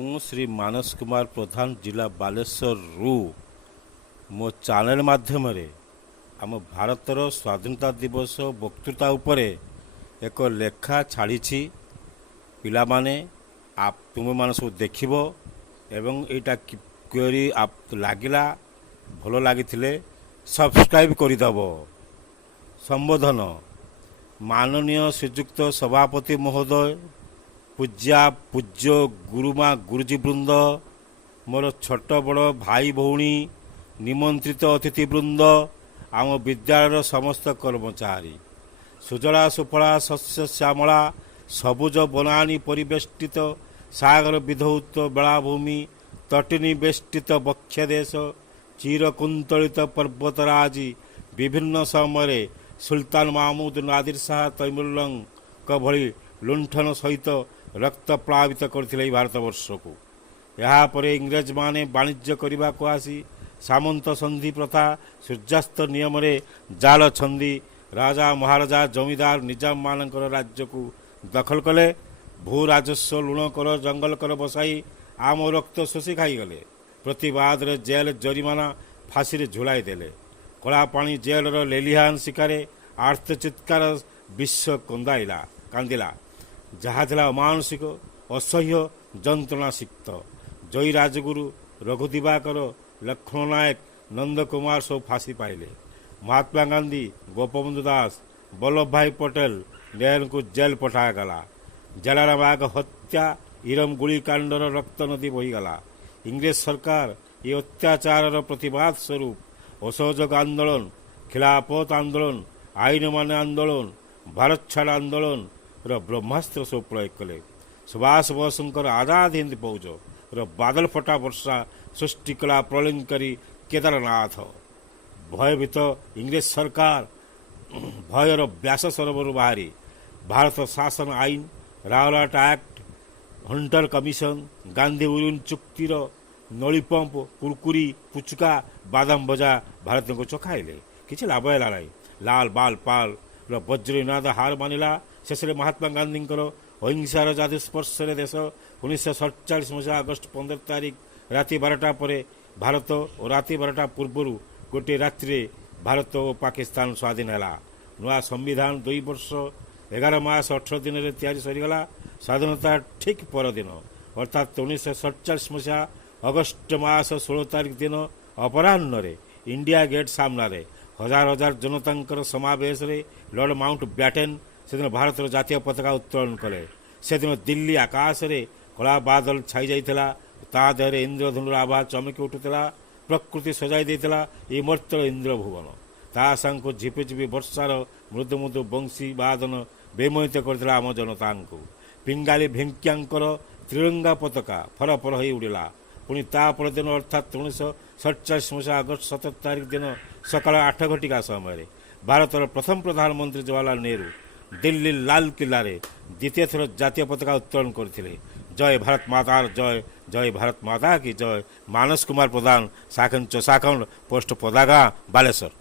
ମୁଁ ଶ୍ରୀ ମାନସ କୁମାର ପ୍ରଧାନ ଜିଲ୍ଲା ବାଲେଶ୍ୱରରୁ ମୋ ଚ୍ୟାନେଲ ମାଧ୍ୟମରେ ଆମ ଭାରତର ସ୍ୱାଧୀନତା ଦିବସ ବକ୍ତୃତା ଉପରେ ଏକ ଲେଖା ଛାଡ଼ିଛି। ପିଲାମାନେ ତୁମେମାନେ ସବୁ ଦେଖିବ ଏବଂ ଏଇଟା କିପରି ଲାଗିଲା, ଭଲ ଲାଗିଥିଲେ ସବସ୍କ୍ରାଇବ୍ କରିଦେବ। ସମ୍ବୋଧନ। ମାନନୀୟ ଶ୍ରୀଯୁକ୍ତ ସଭାପତି ମହୋଦୟ, ପୂଜ୍ୟ ଗୁରୁମା ଗୁରୁଜୀ ବୃନ୍ଦ, ମୋର ଛୋଟ ବଡ଼ ଭାଇ ଭଉଣୀ, ନିମନ୍ତ୍ରିତ ଅତିଥିବୃନ୍ଦ, ଆମ ବିଦ୍ୟାଳୟର ସମସ୍ତ କର୍ମଚାରୀ, ସୁଜଳା ସୁଫଳା ଶସ୍ୟ ଶ୍ୟାମଳା ସବୁଜ ବନାନୀ ପରିବେଷ୍ଟିତ ସାଗର ବିଧୌତ ବେଳାଭୂମି ତଟିନୀ ବେଷ୍ଟିତ ବକ୍ଷଦେଶ ଚିରକୁନ୍ତଳିତ ପର୍ବତରାଜି ବିଭିନ୍ନ ସମୟରେ ସୁଲତାନ ମାହମୁଦ ନାଦିର ଶାହ ତୈମୁରଲଙ୍କ ଭଳି ଲୁଣ୍ଠନ ସହିତ ରକ୍ତ ପ୍ଳାବିତ କରିଥିଲେ ଏହି ଭାରତବର୍ଷକୁ। ଏହାପରେ ଇଂରେଜମାନେ ବାଣିଜ୍ୟ କରିବାକୁ ଆସି ସାମନ୍ତ ସନ୍ଧି ପ୍ରଥା ସୂର୍ଯ୍ୟାସ୍ତ ନିୟମରେ ଜାଲ ଛନ୍ଦି ରାଜା ମହାରାଜା ଜମିଦାର ନିଜାମମାନଙ୍କର ରାଜ୍ୟକୁ ଦଖଲ କଲେ। ଭୂ ରାଜସ୍ୱ ଲୁଣ କର ଜଙ୍ଗଲ କର ବସାଇ ଆମ ରକ୍ତ ଶୋଷି ଖାଇଗଲେ। ପ୍ରତିବାଦରେ ଜେଲ ଜରିମାନା ଫାଶୀରେ ଝୁଲାଇ ଦେଲେ। କଳାପାଣି ଜେଲର ଲେଲିହାନ ଶିକାରେ ଆର୍ତ୍ତ ଚିତ୍କାର ବିଶ୍ୱ କାନ୍ଦିଲା। ଯାହା ଥିଲା ଅମାନସିକ ଅସହ୍ୟ ଯନ୍ତ୍ରଣାସିକ୍ତ। ଜୟୀ ରାଜଗୁରୁ, ରଘୁ ଦିବାକର, ଲକ୍ଷ୍ମଣ ନାୟକ, ନନ୍ଦକୁମାର ସବୁ ଫାଶୀ ପାଇଲେ। ମହାତ୍ମା ଗାନ୍ଧୀ, ଗୋପବନ୍ଧୁ ଦାସ, ବଲ୍ଲଭ ଭାଇ ପଟେଲ, ନେହେରୁଙ୍କୁ ଜେଲ ପଠାଗଲା। ଜାଲିଆନାବାଗ ହତ୍ୟା, ଇରମ ଗୁଳିକାଣ୍ଡର ରକ୍ତ ନଦୀ ବହିଗଲା। ଇଂରେଜ ସରକାର ଏ ଅତ୍ୟାଚାରର ପ୍ରତିବାଦ ସ୍ୱରୂପ ଅସହଯୋଗ ଆନ୍ଦୋଳନ, ଖିଲାଫତ ଆନ୍ଦୋଳନ, ଆଇନମାନ ଆନ୍ଦୋଳନ, ଭାରତ ଛାଡ଼ ଆନ୍ଦୋଳନର ବ୍ରହ୍ମାସ୍ତ୍ର ସବୁ ପ୍ରୟୋଗ କଲେ। ସୁଭାଷ ବୋଷଙ୍କର ଆଜାଦ ହିନ୍ଦ ଫୌଜର ବାଦଲ ଫଟା ବର୍ଷା ସୃଷ୍ଟି କଲା ପ୍ରଳୟଙ୍କରୀ କେଦାରନାଥ। ଭୟଭୀତ ଇଂରେଜ ସରକାର ଭୟର ବ୍ୟାସ ସରୋବରରୁ ବାହାରି ଭାରତ ଶାସନ ଆଇନ, Rowlatt Act, Hunter commission, Gandhi Irwin ଚୁକ୍ତିର ନଳିପମ୍ପ, କୁରକୁରି, ପୁଚୁକା, ବାଦାମ ଭଜା ଭାରତୀୟଙ୍କୁ ଚଖାଇଲେ। କିଛି ଲାଭ ହେଲା ନାହିଁ। ଲାଲ ବାଲ ପାଲର ବଜ୍ରନାଦ ହାର ମାନିଲା। ଶେଷରେ ମହାତ୍ମା ଗାନ୍ଧୀଙ୍କର ଅହିଂସାର ଯାଦୁ ସ୍ପର୍ଶରେ ଦେଶ 1947 ମସିହା ଅଗଷ୍ଟ 15 ତାରିଖ ରାତି 12ଟା ପରେ ଭାରତ ଓ ରାତି 12ଟା ପୂର୍ବରୁ ଗୋଟିଏ ରାତ୍ରିରେ ଭାରତ ଓ ପାକିସ୍ତାନ ସ୍ୱାଧୀନ ହେଲା। ନୂଆ ସମ୍ବିଧାନ 2 ବର୍ଷ 11 ମାସ 18 ଦିନରେ ତିଆରି ସରିଗଲା। ସ୍ୱାଧୀନତା ଠିକ୍ ପରଦିନ ଅର୍ଥାତ୍ 1947 ମସିହା ଅଗଷ୍ଟ ମାସ 16 ତାରିଖ ଦିନ ଅପରାହ୍ନରେ ଇଣ୍ଡିଆ ଗେଟ୍ ସାମ୍ନାରେ ହଜାର ହଜାର ଜନତାଙ୍କର ସମାବେଶରେ ଲର୍ଡ ମାଉଣ୍ଟ ବ୍ୟାଟେନ୍ ସେଦିନ ଭାରତର ଜାତୀୟ ପତାକା ଉତ୍ତୋଳନ କଲେ। ସେଦିନ ଦିଲ୍ଲୀ ଆକାଶରେ କଳା ବାଦଲ ଛାଇ ଯାଇଥିଲା। ତା ଦେହରେ ଇନ୍ଦ୍ରଧନୁର ଆଭା ଚମକି ଉଠୁଥିଲା। ପ୍ରକୃତି ସଜାଇ ଦେଇଥିଲା ଏହି ମର୍ତ୍ତ୍ୟର ଇନ୍ଦ୍ରଭୁବନ। ତା ସାଙ୍ଗକୁ ଝିପିଝିପି ବର୍ଷାର ମୃଦୁ ମୃଦୁ ବଂଶୀ ବାଦନ ବେମୋହିତ କରିଥିଲା ଆମ ଜନତାଙ୍କୁ। ପିଙ୍ଗାଲି ଭେଙ୍କିଆଙ୍କର ତ୍ରିରଙ୍ଗା ପତାକା ଫରଫର ହୋଇ ଉଡ଼ିଲା। ପୁଣି ତା ପରଦିନ ଅର୍ଥାତ୍ 1947 ମସିହା ଅଗଷ୍ଟ 17 ତାରିଖ ଦିନ ସକାଳ 8 ଘଟିକା ସମୟରେ ଭାରତର ପ୍ରଥମ ପ୍ରଧାନମନ୍ତ୍ରୀ ଜବାହରଲାଲ ନେହେରୁ ଦିଲ୍ଲୀ ଲାଲକିଲ୍ଲାରେ ଦ୍ୱିତୀୟ ଥର ଜାତୀୟ ପତାକା ଉତ୍ତୋଳନ କରିଥିଲେ। ଜୟ ଭାରତ ମାତାର ଜୟ, ଜୟ ଭାରତ ମାତା କି ଜୟ। ମାନସ କୁମାର ପ୍ରଧାନ, ଶାଖନ ପୋଷ୍ଟ ପଦାଗାଁ, ବାଲେଶ୍ୱର।